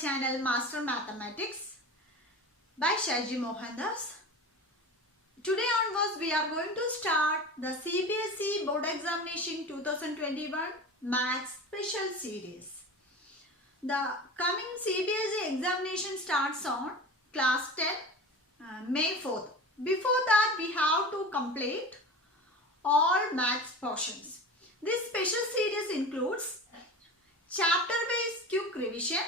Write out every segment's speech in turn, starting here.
channel Master Mathematics by Shaji Mohandas. Today onwards we are going to start the CBSE Board Examination 2021 Maths Special Series. The coming CBSE examination starts on class 10 May 4th. Before that we have to complete all maths portions. This special series includes chapter-based quick revision,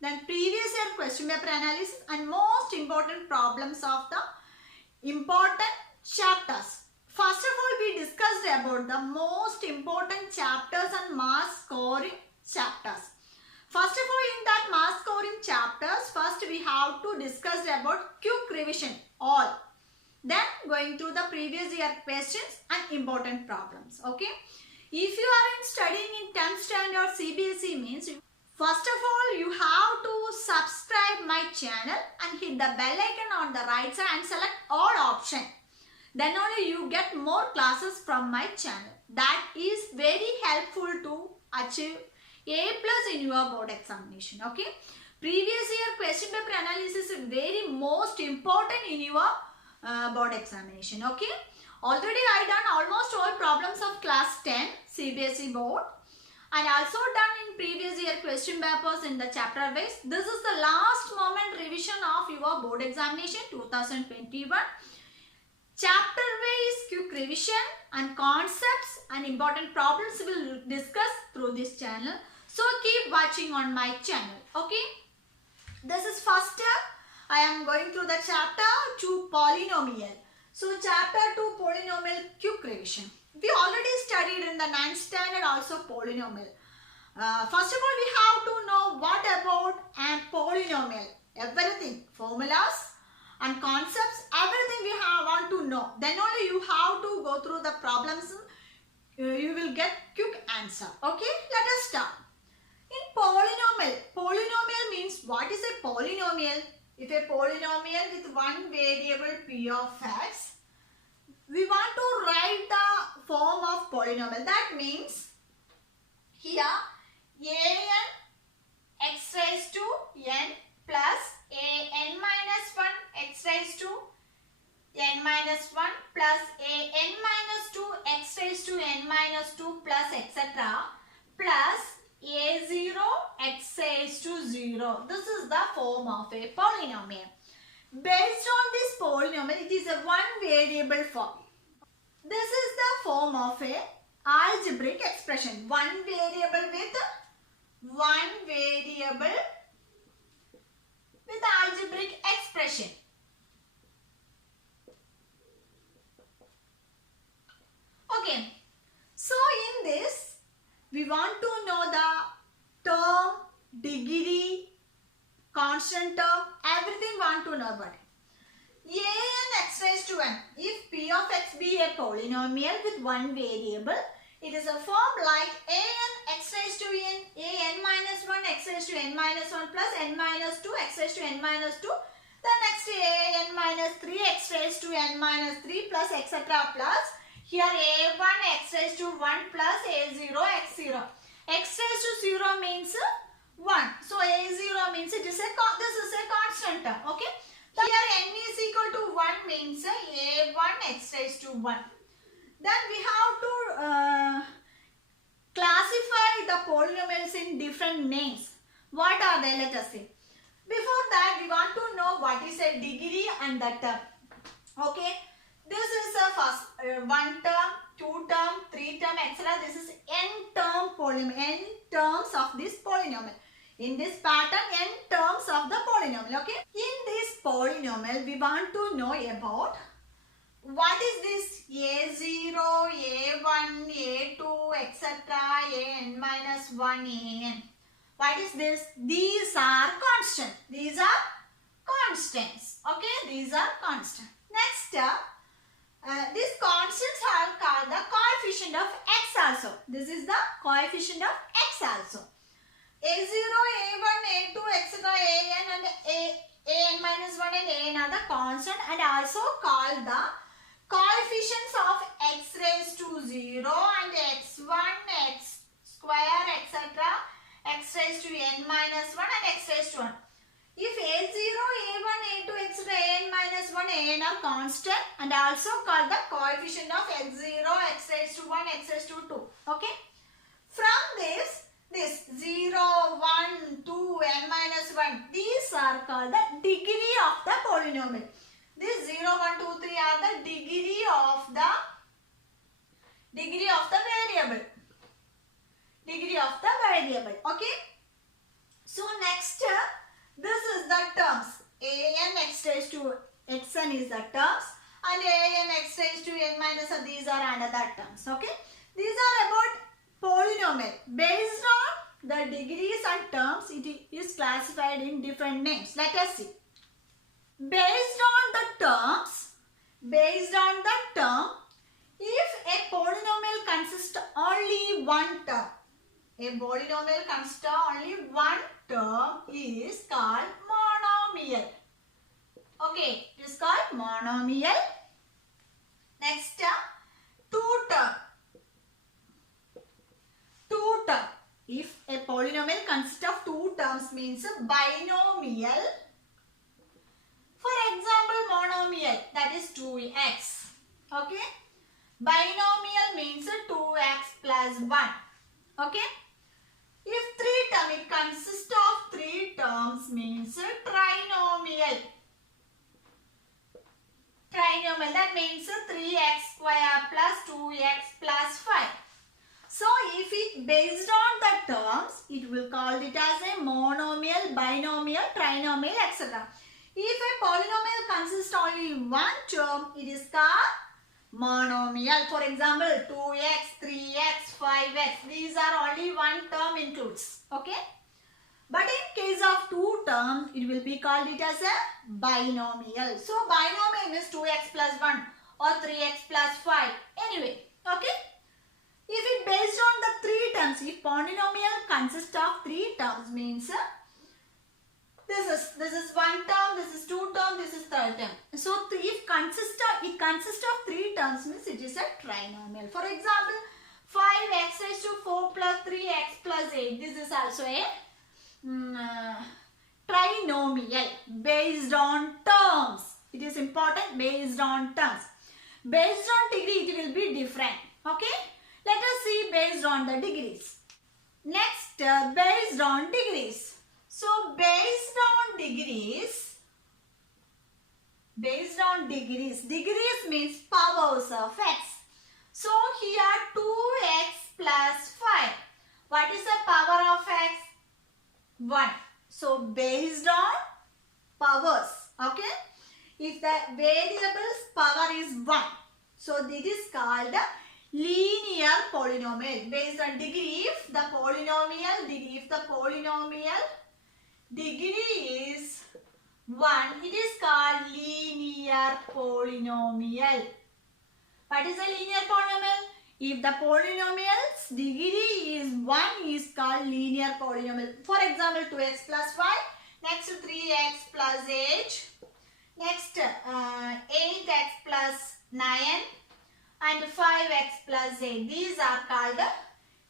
then previous year question paper analysis and most important problems of the important chapters. First of all, we discussed about the most important chapters and mass scoring chapters. First of all, in that mass scoring chapters, first we have to discuss about quick revision all. Then going to the previous year questions and important problems. Okay. If you are studying in 10th standard CBSE means, first of all you have to subscribe my channel and hit the bell icon on the right side and select all option. Then only you get more classes from my channel. That is very helpful to achieve A+ in your board examination. Okay. Previous year question paper analysis is very most important in your board examination. Okay. Already I done almost all problems of class 10 CBSE board and also done in previous year question papers in the chapter wise. This is the last moment revision of your board examination 2021. Chapter wise quick revision and concepts and important problems we will discuss through this channel. So keep watching on my channel. Okay. This is first step. I am going through the chapter 2 polynomial. So chapter 2 polynomial quick revision. We already studied in the 9th standard also polynomial. First of all we have to know what about a polynomial. Everything, formulas and concepts, everything we want to know. Then only you have to go through the problems. You will get quick answer. Okay, let us start. In polynomial means what is a polynomial? If a polynomial with one variable p of x, we want to write the form of polynomial. That means here an x raised to n plus an minus 1 x raised to n minus 1 plus an minus 2 x raised to n minus 2 plus etc. plus a0 x raised to 0. This is the form of a polynomial. Based on this polynomial, it is a one variable form. This is the form of a algebraic expression. One variable with algebraic expression. Okay. So in this, we want to know the term, degree, constant term, everything want to know about it. An x raised to n. If p of x be a polynomial with one variable, it is a form like an x raised to n, an minus 1 x raised to n minus 1 plus n minus 2 x raised to n minus 2. The next an minus 3 x raised to n minus 3 plus etc. plus here a1 x raised to 1 plus a0 x0. X raised to 0 means 1. So a0 means this is a constant term. Okay. Here n is equal to 1 means a1 x raised to 1. Then we have to classify the polynomials in different names. What are they? Let us see. Before that we want to know what is a degree and the term. Okay. This is a first one term, two term, three term, etc. This is n term polynomial, n terms of this polynomial. In this pattern, n terms of the polynomial. Okay. In this polynomial, we want to know about what is this a0, a1, a2, etc. an minus 1, an. What is this? These are constant. These are constants. Okay. These are constant. Next step. These constants are called the coefficient of x also. This is the coefficient of x also. A0, A1, A2, etc. An and an minus 1 and an are the constant and also called the coefficients of x raised to 0 and x1, x square, etc. x raised to n minus 1 and x raised to 1. If a0, a1, a2, etc. an minus 1, an are constant and also called the coefficient of x0, x raised to 1, x raised to 2. Okay. From this 0, 1, 2, n minus 1, these are called the degree of the polynomial. This 0, 1, 2, 3 are the degree of the variable. Degree of the variable. Okay. So next, this is the terms. an x raised to xn is the terms and an x raised to n minus n, these are another terms. Okay. These are about polynomial. Based on the degrees and terms, it is classified in different names. Let us see. Based on the term, if a polynomial consists only one term, is called monomial. Okay, it is called monomial. Next, two term. If a polynomial consists of two terms means binomial. For example, monomial, that is 2x. Okay. Binomial means 2x plus 1. Okay. If it consists of three terms means trinomial. That means 3x square plus 2x plus 5. So if it based on the terms, it will call it as a monomial, binomial, trinomial, etc. If a polynomial consists only one term, it is called monomial. For example, 2x, 3x, 5x. These are only one term includes. Okay. But in case of two terms, it will be called it as a binomial. So binomial means 2x plus 1 or 3x plus 5. Anyway. Okay. If it based on the three terms, if polynomial consists of three terms means this is one term, this is two term, this is third term. So if it consists of three terms means it is a trinomial. For example, 5x raised to 4 plus 3x plus 8. This is also a trinomial based on terms. It is important, based on terms. Based on degree, it will be different. Okay. Let us see based on the degrees. Next, based on degrees. So, based on degrees means powers of x. So, here 2x plus 5. What is the power of x? 1. So, based on powers. Okay. If the variable's power is 1. So, this is called linear polynomial. Based on degree, if the polynomial degree is 1, it is called linear polynomial. What is a linear polynomial? If the polynomial's degree is 1, is called linear polynomial. For example, 2x plus 5, next 3x plus 8, next 8x plus 9, and 5x plus 8. These are called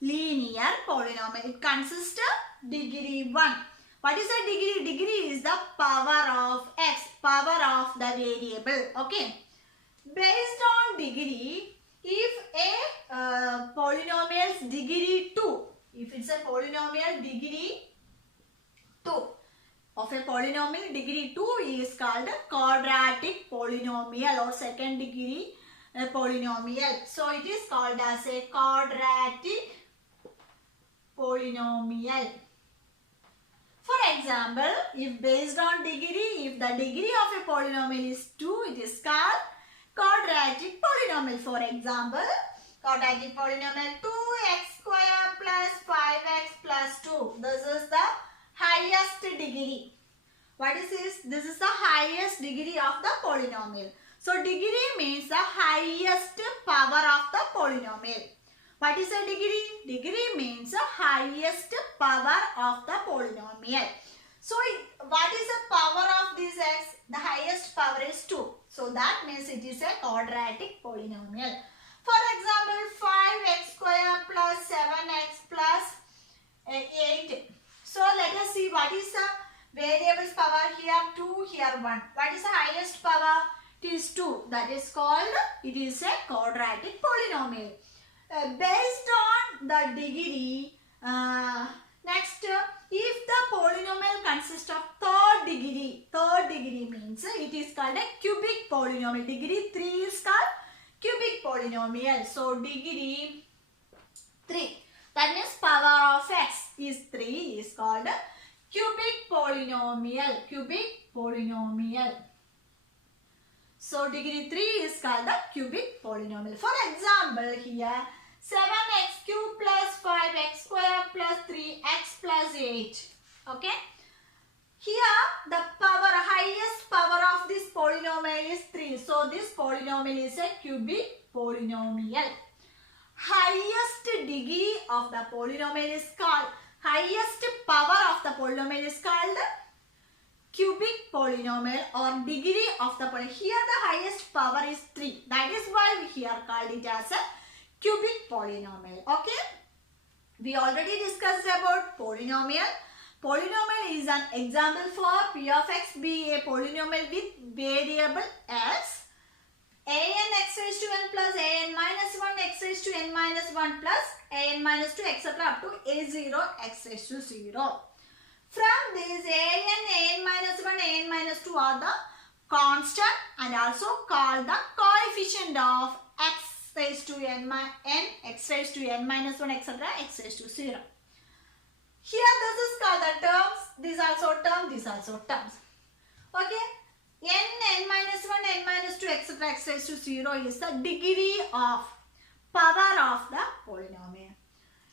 linear polynomial. It consists of degree 1. What is the degree? Degree is the power of x, power of the variable. Okay. Based on degree, if a polynomial's degree 2, if it's a polynomial degree 2, of a polynomial degree 2 is called a quadratic polynomial or second degree polynomial. So it is called as a quadratic polynomial. For example, if based on degree, if the degree of a polynomial is 2, it is called quadratic polynomial. For example, quadratic polynomial 2x square plus 5x plus 2. This is the highest degree. What is this? This is the highest degree of the polynomial. So degree means the highest power of the polynomial. What is a degree? Degree means the highest power of the polynomial. So what is the power of this x? The highest power is 2. So that means it is a quadratic polynomial. For example, 5x square plus 7x plus 8. here 1. What is the highest power? It is 2. That is called, it is a quadratic polynomial. Based on the degree, next, if the polynomial consists of third degree means it is called a cubic polynomial. Degree 3 is called cubic polynomial. So, degree 3. That means power of x is 3 is called a cubic polynomial. Cubic polynomial. So, degree 3 is called the cubic polynomial. For example, here 7x cube plus 5x square plus 3x plus 8. Okay. Here the highest power of this polynomial is 3. So, this polynomial is a cubic polynomial. Highest degree of the polynomial is called, highest power of the polynomial is called cubic polynomial or degree of the polynomial. Here the highest power is 3. That is why we here called it as a cubic polynomial. Okay. We already discussed about polynomial. Polynomial is an example for p of x be a polynomial with variable x. an x raised to n plus an minus 1 x raised to n minus 1 plus an minus 2 etc. up to a0 x raised to 0. From this an minus 1, an minus 2 are the constant and also called the coefficient of x raised to n, x raised to n minus 1 etc. x raised to 0. Here this is called the terms, this also term, this also terms. Okay. n minus 1, n minus 2 etc. x raised to 0 is the degree of power of the polynomial.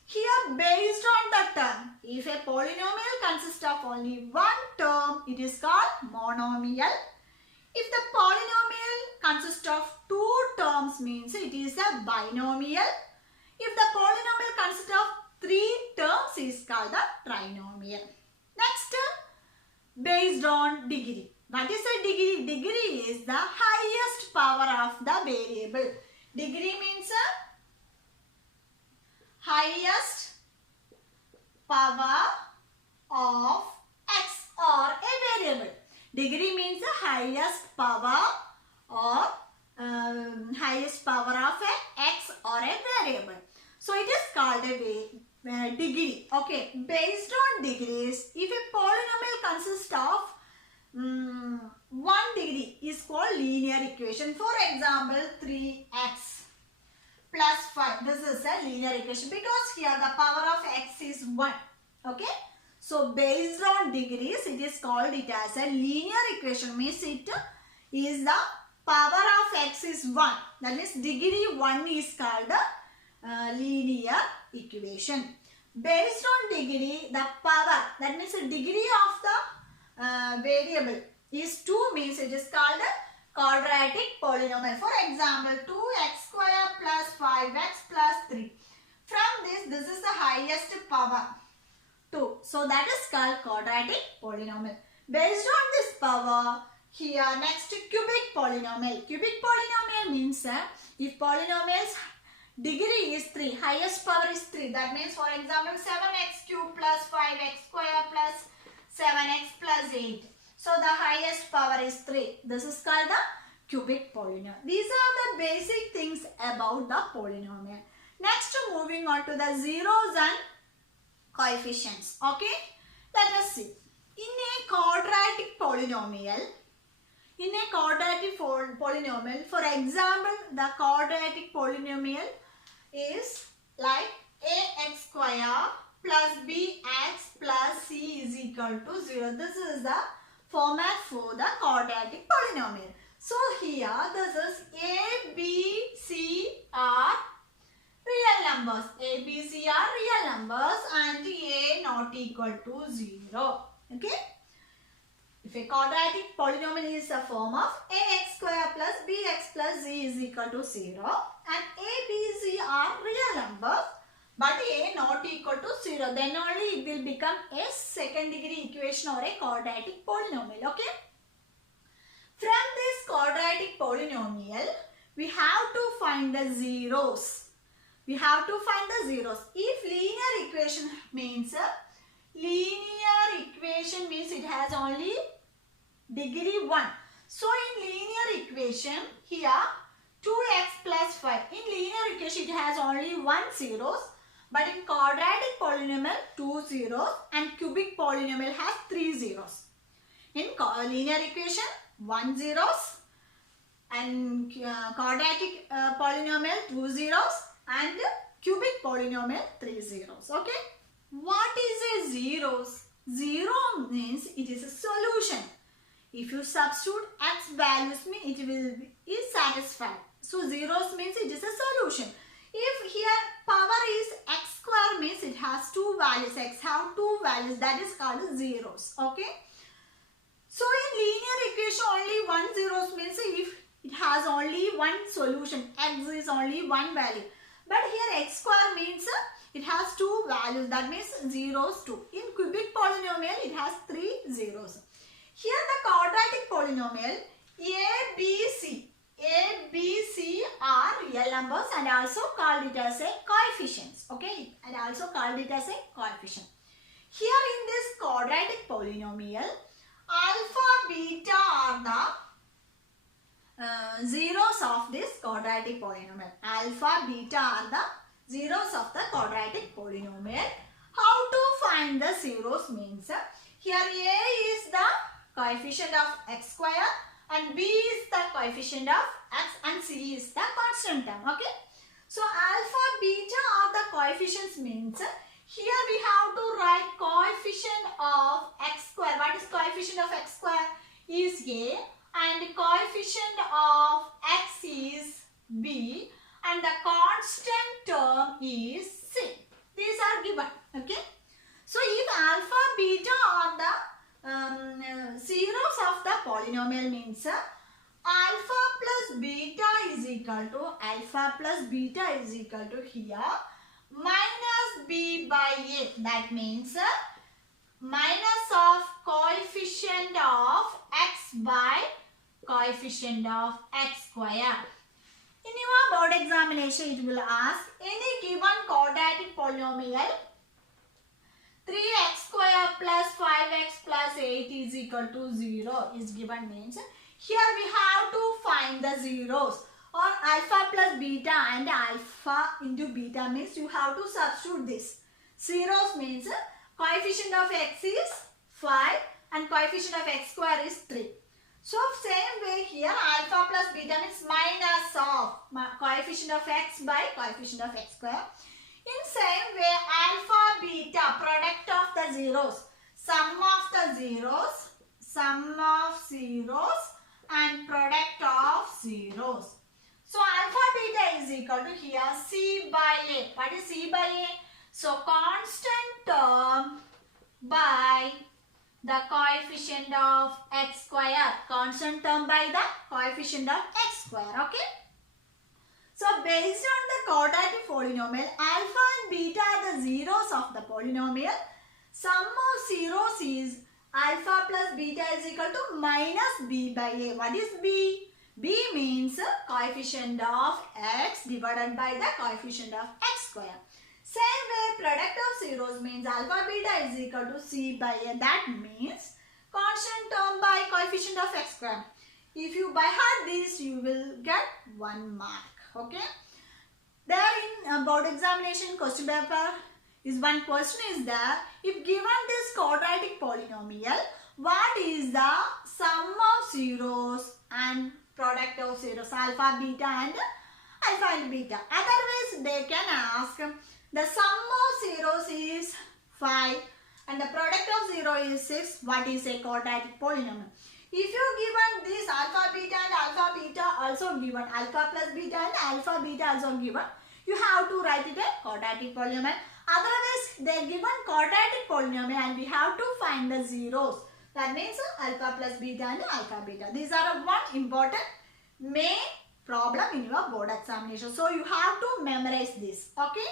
Here based on the term, if a polynomial consists of only one term, it is called monomial. If the polynomial consists of two terms means it is a binomial. If the polynomial consists of three terms is called the trinomial. Next, based on degree. What is a degree? Degree is the highest power of the variable. Degree means highest power of x or a variable. Degree means the highest power or highest power of a x or a variable. So it is called a degree. Okay, based on degrees, if a polynomial consists of 1 degree is called linear equation. For example, 3x plus 5. This is a linear equation because here the power of x is 1. Okay. So, based on degrees, it is called it as a linear equation. Means it is the power of x is 1. That means degree 1 is called the linear equation. Based on degree, the power, that means the degree of the variable is 2 means it is called a quadratic polynomial. For example, 2x square plus 5x plus 3. From this is the highest power 2. So that is called quadratic polynomial. Based on this power, here next cubic polynomial. Cubic polynomial means if polynomial's degree is 3, highest power is 3. That means for example 7x cube plus 5x square plus 7x plus 8. So the highest power is 3. This is called the cubic polynomial. These are the basic things about the polynomial. Next, moving on to the zeros and coefficients. Okay, let us see. In a quadratic polynomial, for example, the quadratic polynomial is like ax square plus bx plus c is equal to 0. This is the format for the quadratic polynomial. So here this is a, b, c are real numbers. A, b, c are real numbers and a not equal to 0. Okay. If a quadratic polynomial is a form of ax square plus bx plus z is equal to 0 and a, b, c are real numbers but a not equal to 0, then only it will become a second degree equation or a quadratic polynomial. Okay. From this quadratic polynomial, we have to find the zeros. If linear equation means it has only degree 1. So in linear equation here 2x plus 5. In linear equation it has only 1 zeros, but in quadratic polynomial 2 zeros and cubic polynomial has 3 zeros. In linear equation 1 zeros and quadratic polynomial 2 zeros and cubic polynomial 3 zeros. Okay. What is a zeros? Zero means it is a solution. If you substitute x values mean it will be satisfied. So zeros means it is a solution. If here power is x square means it has 2 values. X have 2 values, that is called zeros. Okay. So in linear equation only 1 zeros means if it has only one solution, x is only one value. But here x square means it has 2 values, that means zeros 2. In cubic polynomial it has 3 zeros. Here the quadratic polynomial a, b, c are real numbers and also called it as a coefficients. Okay, and also called it as a coefficient. Here in this quadratic polynomial, alpha, beta are the zeros of this quadratic polynomial. Alpha, beta are the zeros of the quadratic polynomial. How to find the zeros means here a is the coefficient of x square and b is the coefficient of x and c is the constant term. Okay. So alpha, beta are the coefficients means here we have to write coefficient of x square. What is coefficient of x square? Is a and coefficient of x is b and the constant term is c. These are given. Okay. So if alpha, beta are the zeros of the polynomial means alpha plus beta is equal to alpha plus beta is equal to here minus b by a. That means minus of coefficient of x by coefficient of x square. In your board examination it will ask any given quadratic polynomial 3x square plus 5x plus 8 is equal to 0 is given means here we have to find the zeros or alpha plus beta and alpha into beta means you have to substitute this. Zeros means coefficient of x is 5 and coefficient of x square is 3. So same way here alpha plus beta means minus of coefficient of x by coefficient of x square. In same way alpha beta product of the zeros, sum of the zeros, sum of zeros and product of zeros. So alpha beta is equal to here c by a. What is c by a? So constant term by the coefficient of x square. Constant term by the coefficient of x square. Okay. So based on the quadratic polynomial, alpha and beta are the zeros of the polynomial. Sum of zeros is alpha plus beta is equal to minus b by a. What is b? B means coefficient of x divided by the coefficient of x square. Same way product of zeros means alpha beta is equal to c by a. That means constant term by coefficient of x square. If you by heart this you will get 1 mark. Okay. There in board examination question paper is one question is that if given this quadratic polynomial, what is the sum of zeros and product of zeros, alpha, beta and beta. Otherwise they can ask the sum of zeros is 5 and the product of 0 is 6. What is a quadratic polynomial? If you given this alpha beta and alpha beta also given, alpha plus beta and alpha beta also given, you have to write it a quadratic polynomial. Otherwise they are given quadratic polynomial and we have to find the zeros. That means alpha plus beta and alpha beta. These are one important main problem in your board examination. So you have to memorize this. Okay.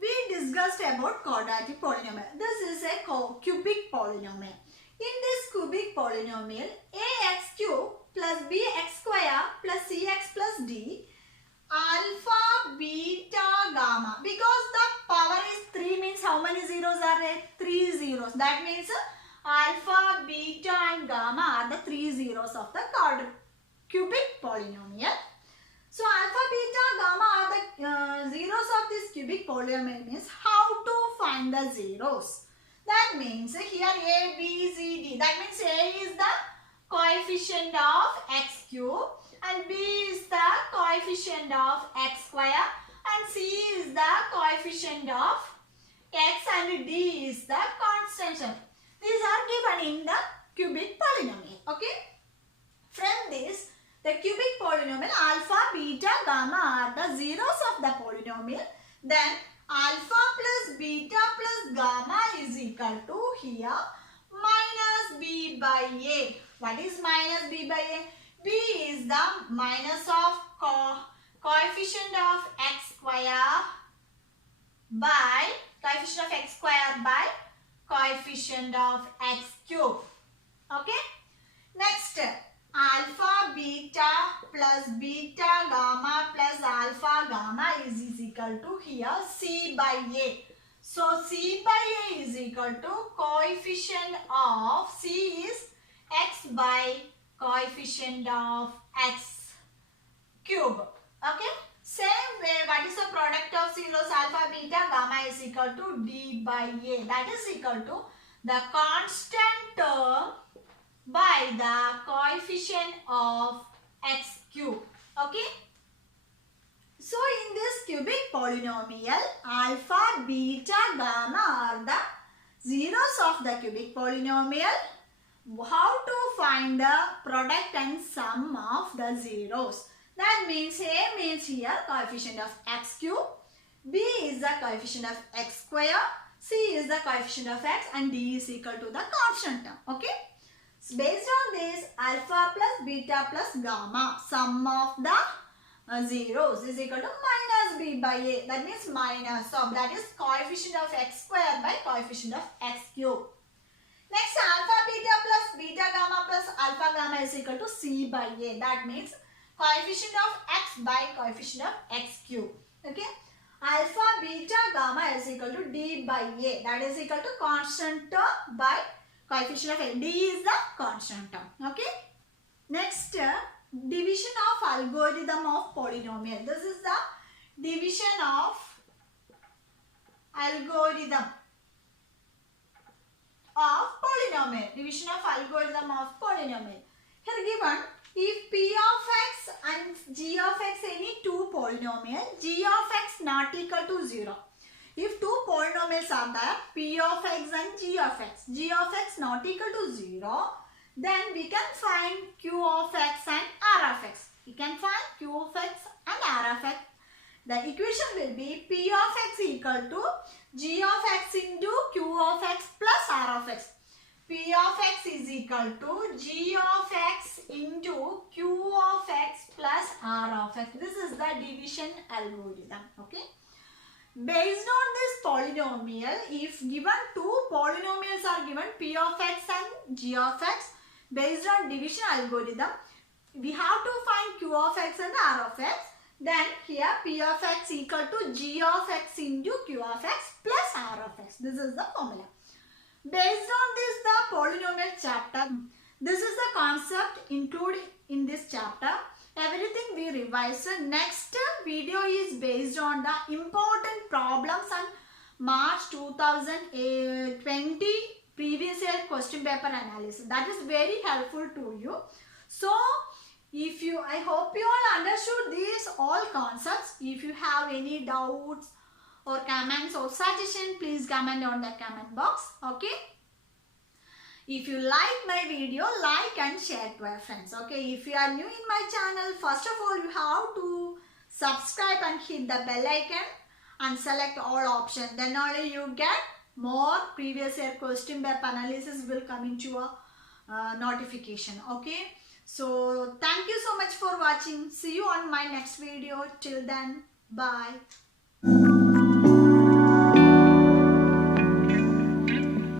We discussed about quadratic polynomial. This is a cubic polynomial. In this cubic polynomial, ax cube plus bx square plus cx plus d, alpha, beta, gamma. Because the power is 3 means how many zeros are there? 3 zeros. That means alpha, beta and gamma are the three zeros of the cubic polynomial. So alpha, beta, gamma are the zeros of this cubic polynomial. Means how to find the zeros. That means here A, B, C, D. That means A is the coefficient of x cube and B is the coefficient of x square and C is the coefficient of x and D is the constant. These are given in the cubic polynomial. Okay. From this, the cubic polynomial alpha, beta, gamma are the zeros of the polynomial. Then alpha plus beta plus gamma is equal to here minus b by a. What is minus b by a? B is the minus of coefficient of x square by coefficient of x cube. Okay. Next, alpha beta plus beta gamma plus alpha gamma is equal to here c by a. So c by a is equal to coefficient of c is x by coefficient of x cube. Okay. Same way, what is the product of zeros? Alpha, beta, gamma is equal to d by a. That is equal to the constant term by the coefficient of x cube. Okay. So in this cubic polynomial, alpha, beta, gamma are the zeros of the cubic polynomial. How to find the product and sum of the zeros? That means A means here coefficient of x cube, B is the coefficient of x square, C is the coefficient of x and D is equal to the constant term. Okay. So based on this, alpha plus beta plus gamma, sum of the zeros is equal to minus b by a. That means minus of, that is coefficient of x square by coefficient of x cube. Next, alpha beta plus beta gamma plus alpha gamma is equal to c by a. That means coefficient of x by coefficient of x cube. Okay. Alpha beta gamma is equal to d by a. That is equal to constant term by coefficient of a. D is the constant term. Okay. Next, division of algorithm of polynomial. This is the division of algorithm of polynomial. Division of algorithm of polynomial. Here given, if p of x and g of x any two polynomial, g of x not equal to 0. If two polynomials are there, p of x and g of x not equal to 0, then we can find q of x and r of x. We can find q of x and r of x. The equation will be p of x equal to g of x into q of x plus r of x. P of x is equal to g of x into q of x plus r of x. This is the division algorithm. Okay. Based on this polynomial, if given two polynomials are given, p of x and g of x, based on division algorithm, we have to find q of x and r of x. Then here p of x equal to g of x into q of x plus r of x. This is the formula. Based on this, the polynomial chapter, this is the concept included in this chapter. Everything we revise. Next video is based on the important problems on March 2020 previous year question paper analysis. That is very helpful to you. So, I hope you all understood these all concepts. If you have any doubts or comments or suggestion, please comment on the comment box. Okay. If you like my video, like and share to your friends. Okay. If you are new in my channel, first of all, you have to subscribe and hit the bell icon and select all options. Then only you get more previous year question paper analysis will come into your notification. Okay. So thank you so much for watching. See you on my next video. Till then, bye.